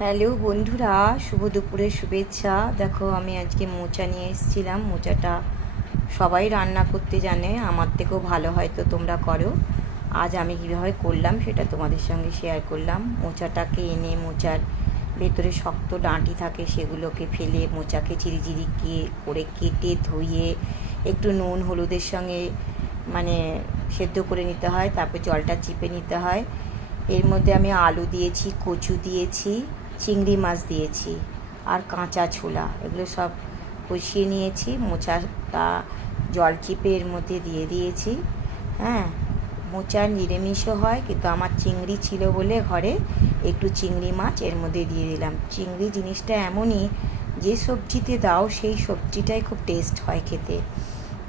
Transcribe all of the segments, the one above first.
Hello বন্ধুরা, শুভ দুপুরের শুভেচ্ছা। দেখো, আমি আজকে মোচা নিয়ে এসেছিলাম। মোচাটা সবাই রান্না করতে জানে, আমার থেকেও ভালো হয়তো তোমরা করো। আজ আমি কীভাবে করলাম সেটা তোমাদের সঙ্গে শেয়ার করলাম। মোচাটাকে এনে মোচার ভেতরে শক্ত ডাঁটি থাকে সেগুলোকে ফেলে মোচাকে চিরিচিরি করে কেটে ধুয়ে একটু নুন হলুদের সঙ্গে সেদ্ধ করে নিতে হয়। তারপর জলটা চিপে নিতে হয়। এর মধ্যে আমি আলু দিয়েছি, কচু দিয়েছি, চিংড়ি মাছ দিয়েছি আর কাঁচা ছোলা, এগুলো সব কষিয়ে নিয়েছি। মোচাটা জল চিপে এর মধ্যে দিয়ে দিয়েছি। হ্যাঁ, মোচা নিরামিষও হয়, কিন্তু আমার চিংড়ি ছিল বলে ঘরে একটু চিংড়ি মাছ এর মধ্যে দিয়ে দিলাম। চিংড়ি জিনিসটা এমনই, যে সবজিতে দাও সেই সবজিটাই খুব টেস্ট হয় খেতে।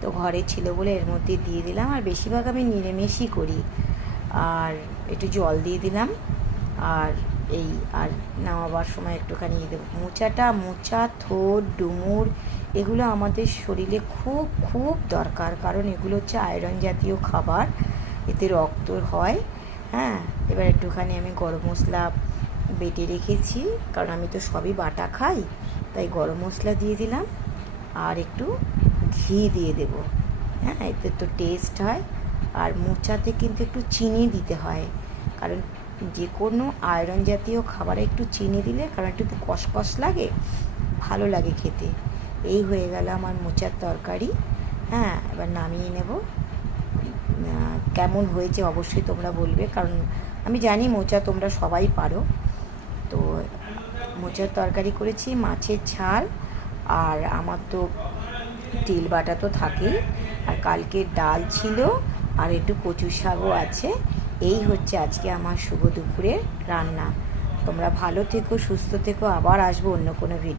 তো ঘরে ছিল বলে এর মধ্যে দিয়ে দিলাম। আর বেশিরভাগ আমি নিরামিষই করি। আর একটু জল দিয়ে দিলাম। আর নামাবার সময় একটুখানি দেবো। মোচা, থোড়, ডুমুর এগুলো আমাদের শরীরে খুব খুব দরকার, কারণ এগুলো হচ্ছে আয়রন জাতীয় খাবার, এতে রক্ত হয়। হ্যাঁ, এবার একটুখানি আমি গরম মশলা বেটে রেখেছি, কারণ আমি তো সবই বাটা খাই, তাই গরম মশলা দিয়ে দিলাম। আর একটু ঘি দিয়ে দেব। হ্যাঁ, এতে তো টেস্ট হয়। আর মোচাতে কিন্তু একটু চিনি দিতে হয়, কারণ যে কোনো আয়রন জাতীয় খাবারে একটু চিনি দিলে, কারণ একটু কষকষ লাগে, ভালো লাগে খেতে। এই হয়ে গেল আমার মোচার তরকারি। হ্যাঁ, এবার নামিয়ে নেব। কেমন হয়েছে অবশ্যই তোমরা বলবে, কারণ আমি জানি মোচা তোমরা সবাই পারো। তো মোচার তরকারি করেছি, মাছের ঝাল, আর আমার তো তেল বাটা তো থাকেই, আর কালকের ডাল ছিল, আর একটু কচু শাকও আছে। এই হচ্ছে আজকে আমার শুভ দুপুরের রান্না। তোমরা ভালো থেকো, সুস্থ থেকো। আবার আসবো অন্য কোনো ভিডিও।